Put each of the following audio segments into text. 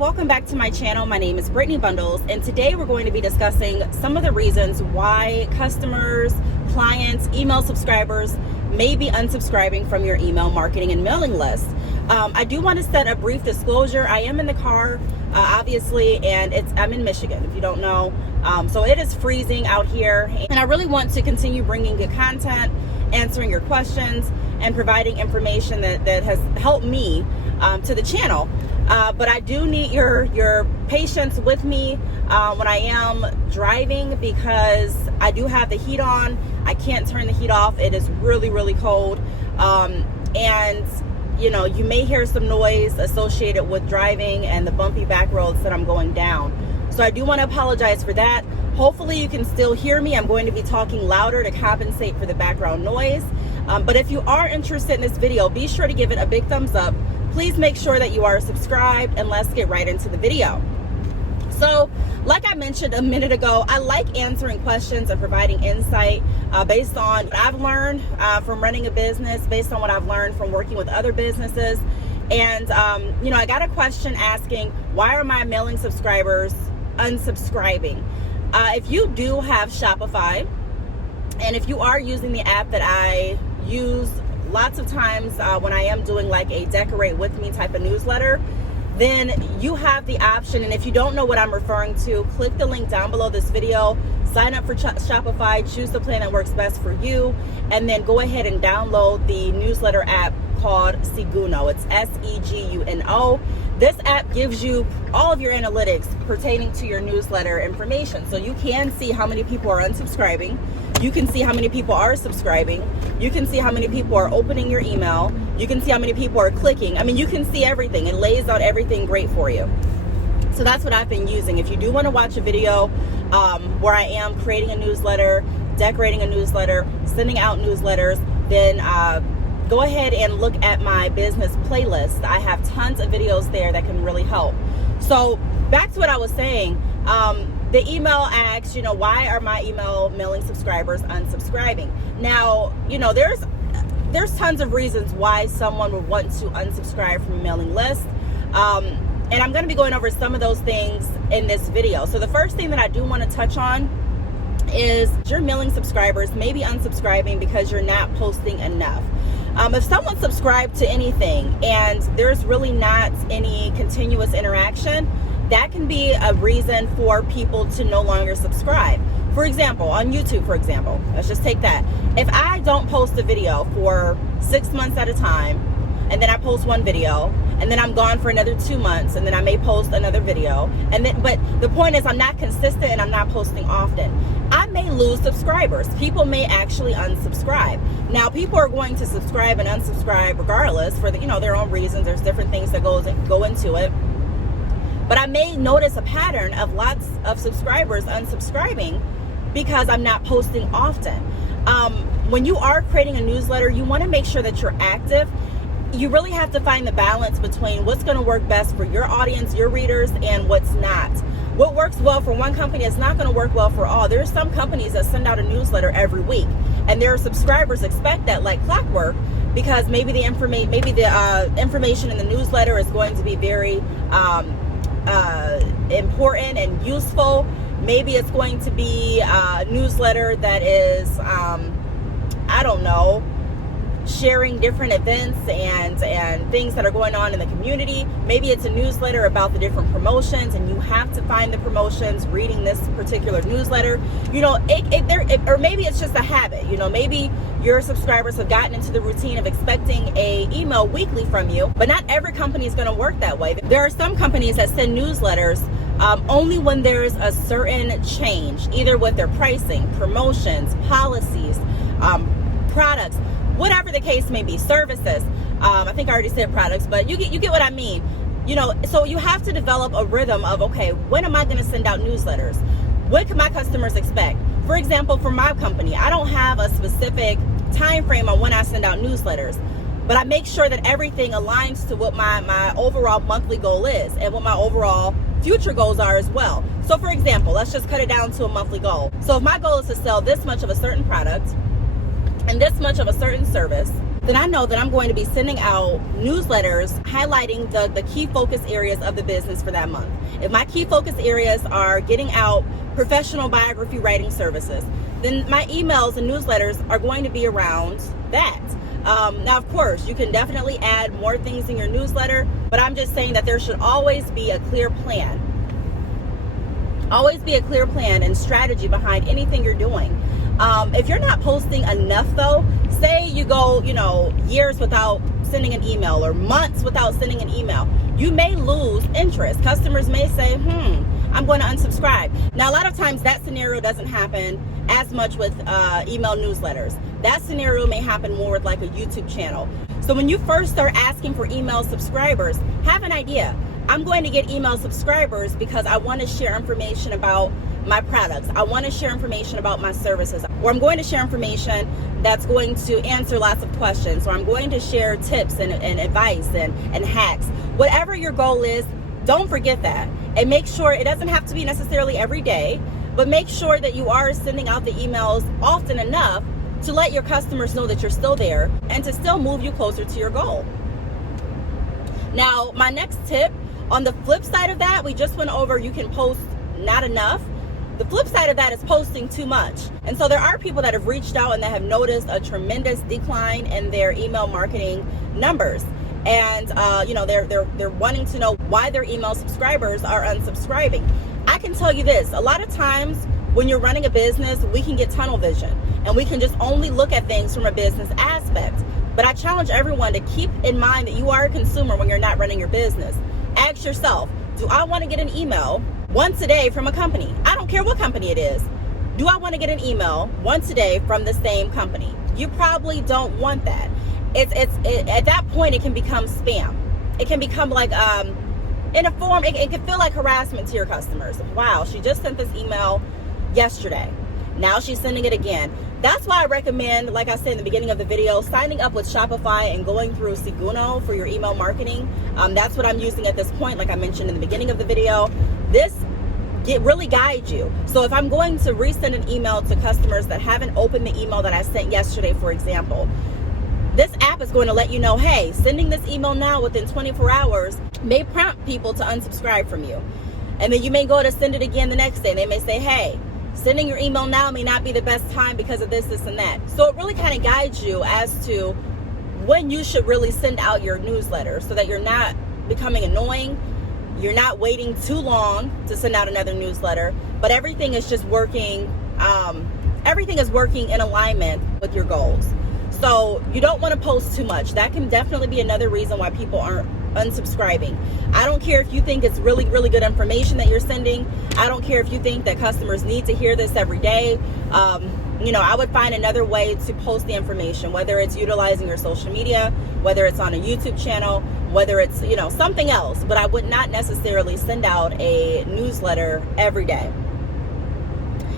welcome back to my channel. My name is Brittney Bundles, and today we're going to be discussing some of the reasons why customers, clients, email subscribers may be unsubscribing from your email marketing and mailing list. I do want to set a brief disclosure. I am in the car, obviously, and I'm in Michigan, if you don't know. So it is freezing out here, and I really want to continue bringing good content, answering your questions, and providing information that has helped me to the channel. But I do need your patience with me when I am driving, because I do have the heat on. I can't turn the heat off. It is really, really cold. And you know, you may hear some noise associated with driving and the bumpy back roads that I'm going down. So I do want to apologize for that. Hopefully you can still hear me. I'm going to be talking louder to compensate for the background noise. But if you are interested in this video, be sure to give it a big thumbs up. Please make sure that you are subscribed, and let's get right into the video. So, like I mentioned a minute ago, I like answering questions and providing insight based on what I've learned from running a business, based on what I've learned from working with other businesses. And, you know, I got a question asking, why are my mailing subscribers unsubscribing? If you do have Shopify, and if you are using the app that I use lots of times when I am doing like a decorate with me type of newsletter, then you have the option. And if you don't know what I'm referring to, click the link down below this video, sign up for Shopify, choose the plan that works best for you, and then go ahead and download the newsletter app called Seguno. It's Seguno. This app gives you all of your analytics pertaining to your newsletter information. So you can see how many people are unsubscribing. You can see how many people are subscribing. You can see how many people are opening your email. You can see how many people are clicking. I mean, you can see everything. It lays out everything great for you. So that's what I've been using. If you do want to watch a video where I am creating a newsletter, decorating a newsletter, sending out newsletters, then go ahead and look at my business playlist. I have tons of videos there that can really help. So back to what I was saying. The email asks, you know, why are my email mailing subscribers unsubscribing? Now, you know, there's tons of reasons why someone would want to unsubscribe from a mailing list. And I'm going to be going over some of those things in this video. So the first thing that I do want to touch on is your mailing subscribers may be unsubscribing because you're not posting enough. If someone subscribed to anything and there's really not any continuous interaction, that can be a reason for people to no longer subscribe. For example, on YouTube, for example, let's just take that. If I don't post a video for 6 months at a time, and then I post one video, and then I'm gone for another 2 months, and then I may post another video, and then, but the point is I'm not consistent and I'm not posting often, I may lose subscribers. People may actually unsubscribe. Now, people are going to subscribe and unsubscribe regardless for their own reasons. There's different things that go into it. But I may notice a pattern of lots of subscribers unsubscribing because I'm not posting often. When you are creating a newsletter, you want to make sure that you're active. You really have to find the balance between what's going to work best for your audience, your readers, and what's not. What works well for one company is not going to work well for all. There are some companies that send out a newsletter every week, and their subscribers expect that like clockwork, because maybe the information in the newsletter is going to be very important and useful. Maybe it's going to be a newsletter that is I don't know, sharing different events and things that are going on in the community. Maybe it's a newsletter about the different promotions, and you have to find the promotions reading this particular newsletter. You know, or maybe it's just a habit. You know, maybe your subscribers have gotten into the routine of expecting a email weekly from you, but not every company is going to work that way. There are some companies that send newsletters only when there's a certain change, either with their pricing, promotions, policies, products, whatever the case may be, services. I think I already said products, but you get what I mean. You know, so you have to develop a rhythm of, okay, when am I going to send out newsletters? What can my customers expect? For example, for my company, I don't have a specific time frame on when I send out newsletters, but I make sure that everything aligns to what my overall monthly goal is and what my overall future goals are as well. So for example, let's just cut it down to a monthly goal. So if my goal is to sell this much of a certain product and this much of a certain service, then I know that I'm going to be sending out newsletters highlighting the key focus areas of the business for that month. If my key focus areas are getting out professional biography writing services, then my emails and newsletters are going to be around that. Now, of course, you can definitely add more things in your newsletter, but I'm just saying that there should always be a clear plan. Always be a clear plan and strategy behind anything you're doing. If you're not posting enough though, say you go, years without sending an email or months without sending an email, you may lose interest. Customers may say, I'm going to unsubscribe. Now, a lot of times that scenario doesn't happen as much with email newsletters. That scenario may happen more with like a YouTube channel. So when you first start asking for email subscribers, have an idea. I'm going to get email subscribers because I want to share information about my products. I want to share information about my services, or I'm going to share information that's going to answer lots of questions, or I'm going to share tips and advice and hacks. Whatever your goal is, don't forget that. And make sure it doesn't have to be necessarily every day, but make sure that you are sending out the emails often enough to let your customers know that you're still there and to still move you closer to your goal. Now, my next tip, on the flip side of that, we just went over you can post not enough. The flip side of that is posting too much. And so there are people that have reached out and that have noticed a tremendous decline in their email marketing numbers. And they're wanting to know why their email subscribers are unsubscribing. I can tell you this, a lot of times when you're running a business, we can get tunnel vision and we can just only look at things from a business aspect. But I challenge everyone to keep in mind that you are a consumer when you're not running your business. Ask yourself, do I want to get an email once a day from a company? I don't care what company it is. Do I want to get an email once a day from the same company? You probably don't want that. At that point, it can become spam. It can become like, in a form, it can feel like harassment to your customers. Wow, she just sent this email yesterday. Now she's sending it again. That's why I recommend, like I said in the beginning of the video, signing up with Shopify and going through Seguno for your email marketing. That's what I'm using at this point, like I mentioned in the beginning of the video. This really guides you. So if I'm going to resend an email to customers that haven't opened the email that I sent yesterday, for example, this app is going to let you know, hey, sending this email now within 24 hours may prompt people to unsubscribe from you. And then you may go to send it again the next day. They may say, hey, sending your email now may not be the best time because of this, this, and that. So it really kind of guides you as to when you should really send out your newsletter so that you're not becoming annoying. You're not waiting too long to send out another newsletter, but everything is just working. Everything is working in alignment with your goals. So you don't want to post too much. That can definitely be another reason why people aren't unsubscribing. I don't care if you think it's really, really good information that you're sending. I don't care if you think that customers need to hear this every day. I would find another way to post the information, whether it's utilizing your social media, whether it's on a YouTube channel, whether it's, something else. But I would not necessarily send out a newsletter every day.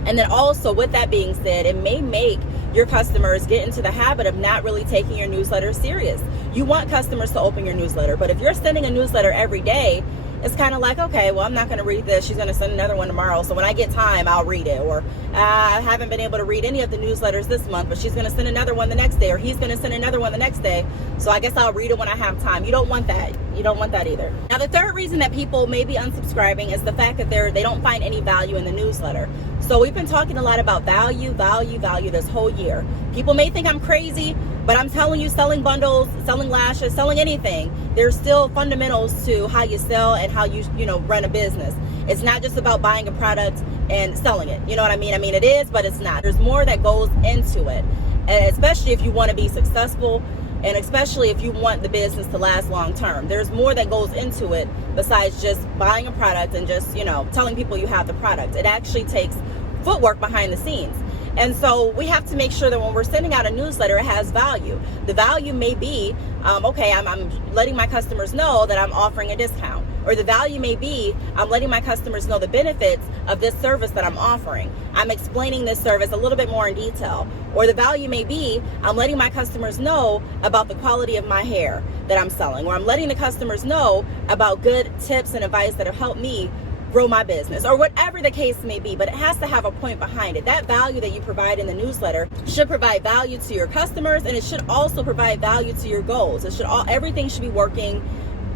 And then also, with that being said, it may make your customers get into the habit of not really taking your newsletter serious. You want customers to open your newsletter, but if you're sending a newsletter every day, it's kind of like, okay, well, I'm not going to read this. She's going to send another one tomorrow. So when I get time, I'll read it. Or I haven't been able to read any of the newsletters this month, but she's going to send another one the next day, or he's going to send another one the next day. So I guess I'll read it when I have time. You don't want that. You don't want that either. Now, the third reason that people may be unsubscribing is the fact that they don't find any value in the newsletter. So we've been talking a lot about value this whole year. People may think I'm crazy, but I'm telling you, selling bundles, selling lashes, selling anything, there's still fundamentals to how you sell and how you run a business. It's not just about buying a product and selling it. You know what I mean? I mean, it is, but it's not. There's more that goes into it, and especially if you want to be successful, and especially if you want the business to last long term. There's more that goes into it besides just buying a product and just, telling people you have the product. It actually takes footwork behind the scenes. And so we have to make sure that when we're sending out a newsletter, it has value. The value may be, okay, I'm letting my customers know that I'm offering a discount. Or the value may be, I'm letting my customers know the benefits of this service that I'm offering. I'm explaining this service a little bit more in detail. Or the value may be, I'm letting my customers know about the quality of my hair that I'm selling. Or I'm letting the customers know about good tips and advice that have helped me grow my business, or whatever the case may be, but it has to have a point behind it. That value that you provide in the newsletter should provide value to your customers, and it should also provide value to your goals. Everything should be working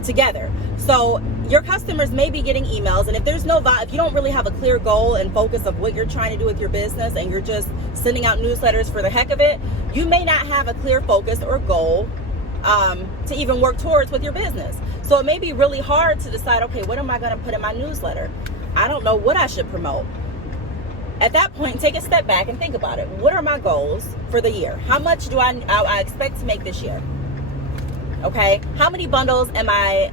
together. So your customers may be getting emails, and if you don't really have a clear goal and focus of what you're trying to do with your business, and you're just sending out newsletters for the heck of it, you may not have a clear focus or goal to even work towards with your business. So it may be really hard to decide, okay, what am I going to put in my newsletter? I don't know what I should promote. At that point, take a step back and think about it. What are my goals for the year? How much do I expect to make this year? Okay, how many bundles am I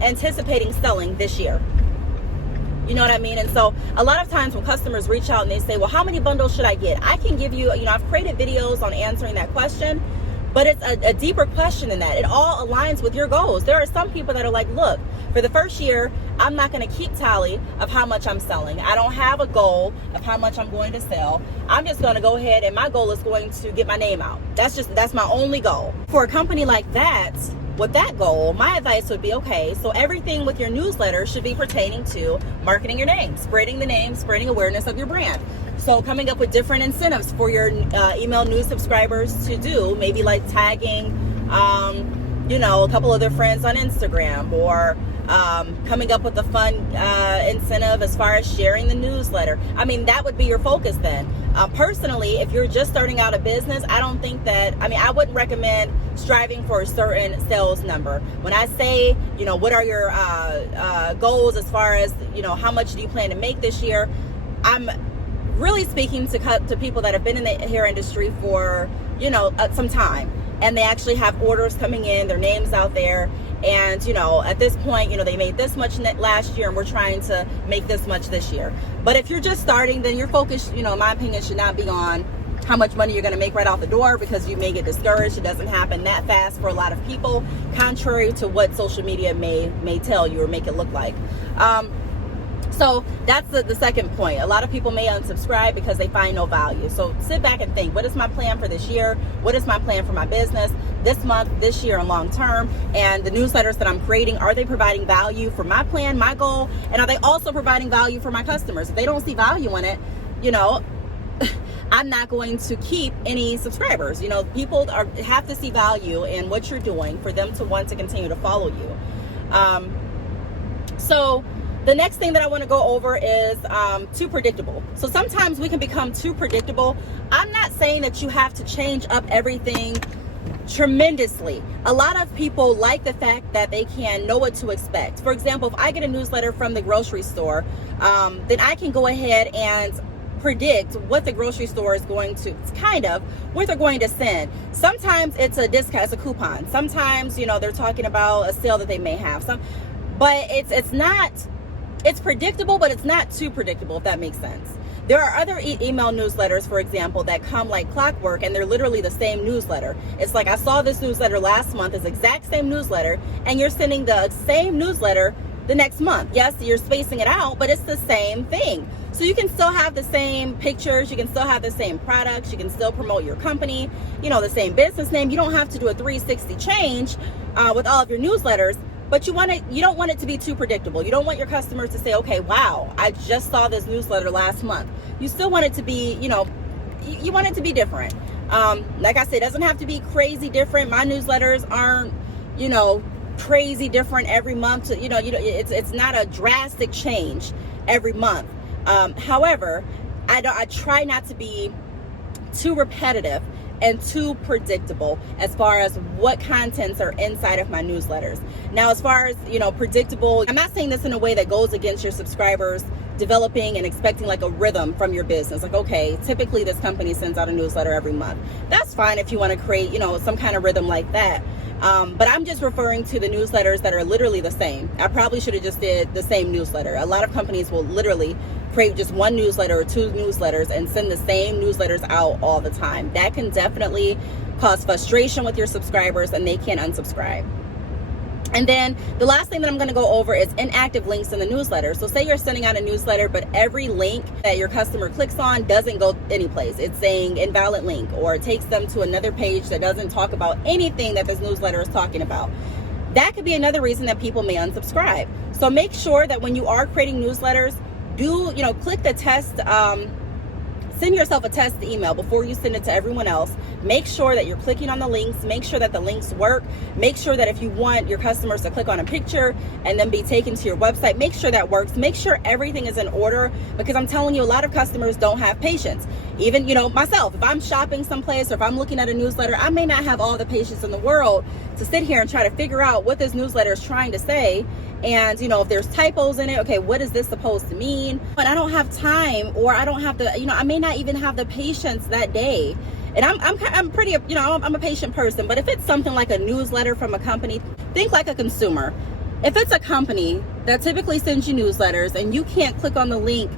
anticipating selling this year? You know what I mean? And so a lot of times when customers reach out and they say, well, how many bundles should I get? I can give you, I've created videos on answering that question, but it's a deeper question than that. It all aligns with your goals. There are some people that are like, look, for the first year, I'm not going to keep tally of how much I'm selling. I don't have a goal of how much I'm going to sell. I'm just going to go ahead, and my goal is going to get my name out. That's my only goal. For a company like that, with that goal, my advice would be, okay, so everything with your newsletter should be pertaining to marketing your name, spreading awareness of your brand. So coming up with different incentives for your email news subscribers to do, maybe like tagging, a couple of their friends on Instagram, or coming up with a fun incentive as far as sharing the newsletter. I mean, that would be your focus then. Personally, if you're just starting out a business, I wouldn't recommend striving for a certain sales number. When I say, what are your goals as far as, how much do you plan to make this year? I'm really speaking to people that have been in the hair industry for, some time, and they actually have orders coming in, their names out there. And, at this point, they made this much last year, and we're trying to make this much this year. But if you're just starting, then your focus, in my opinion, should not be on how much money you're going to make right off the door, because you may get discouraged. It doesn't happen that fast for a lot of people, contrary to what social media may tell you or make it look like. So that's the second point. A lot of people may unsubscribe because they find no value. So sit back and think, what is my plan for this year? What is my plan for my business this month, this year, and long term? And the newsletters that I'm creating, are they providing value for my plan, my goal? And are they also providing value for my customers? If they don't see value in it, I'm not going to keep any subscribers. People have to see value in what you're doing for them to want to continue to follow you. So the next thing that I want to go over is too predictable. So sometimes we can become too predictable. I'm not saying that you have to change up everything tremendously. A lot of people like the fact that they can know what to expect. For example, if I get a newsletter from the grocery store, then I can go ahead and predict what the grocery store is going to, what they're going to send. Sometimes it's a discount, it's a coupon. Sometimes, they're talking about a sale that they may have. But it's predictable, but it's not too predictable, if that makes sense. There are other email newsletters, for example, that come like clockwork, and they're literally the same newsletter. It's like, I saw this newsletter last month, it's the exact same newsletter, and you're sending the same newsletter the next month. Yes, you're spacing it out, but it's the same thing. So you can still have the same pictures, you can still have the same products, you can still promote your company, the same business name. You don't have to do a 360 change with all of your newsletters. But you don't want it to be too predictable. You don't want your customers to say, okay, wow, I just saw this newsletter last month. You still want it to be, you want it to be different. Like I said, it doesn't have to be crazy different. My newsletters aren't, crazy different every month. It's not a drastic change every month. However, I try not to be too repetitive and too predictable as far as what contents are inside of my newsletters. Now, as far as, predictable, I'm not saying this in a way that goes against your subscribers developing and expecting like a rhythm from your business. Like, okay, typically this company sends out a newsletter every month. That's fine if you want to create, some kind of rhythm like that. But I'm just referring to the newsletters that are literally the same. I probably should have just did the same newsletter. A lot of companies will literally create just one newsletter or two newsletters and send the same newsletters out all the time. That can definitely cause frustration with your subscribers, and they can unsubscribe. And then the last thing that I'm going to go over is inactive links in the newsletter. So say you're sending out a newsletter, but every link that your customer clicks on doesn't go anyplace. It's saying invalid link, or it takes them to another page that doesn't talk about anything that this newsletter is talking about. that could be another reason that people may unsubscribe. So make sure that when you are creating newsletters, click the test, send yourself a test email before you send it to everyone else. Make sure that you're clicking on the links. Make sure that the links work. Make sure that if you want your customers to click on a picture and then be taken to your website, make sure that works. Make sure everything is in order, because I'm telling you, a lot of customers don't have patience. Even, myself, if I'm shopping someplace or if I'm looking at a newsletter, I may not have all the patience in the world to sit here and try to figure out what this newsletter is trying to say. And, if there's typos in it, okay, what is this supposed to mean? But I don't have time, or I don't have the, I may not even have the patience that day. And I'm pretty, I'm a patient person. But if it's something like a newsletter from a company, think like a consumer. If it's a company that typically sends you newsletters and you can't click on the link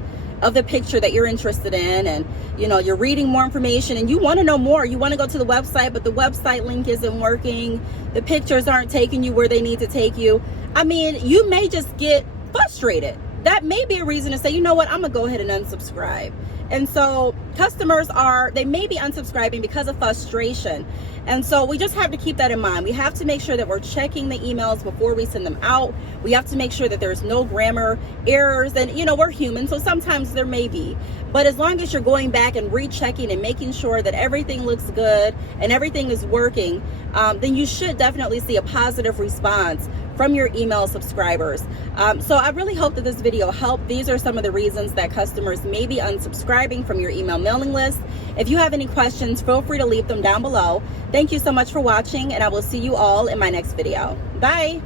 of the picture that you're interested in, and you're reading more information and you want to know more, you want to go to the website, but the website link isn't working, the pictures aren't taking you where they need to take you, you may just get frustrated. That may be a reason to say, you know what, I'm gonna go ahead and unsubscribe. And so customers they may be unsubscribing because of frustration. And so we just have to keep that in mind. We have to make sure that we're checking the emails before we send them out. We have to make sure that there's no grammar errors. And, we're human, so sometimes there may be. But as long as you're going back and rechecking and making sure that everything looks good and everything is working, then you should definitely see a positive response from your email subscribers. So I really hope that this video helped. These are some of the reasons that customers may be unsubscribing from your email mailing list. If you have any questions, feel free to leave them down below. Thank you so much for watching, and I will see you all in my next video. Bye.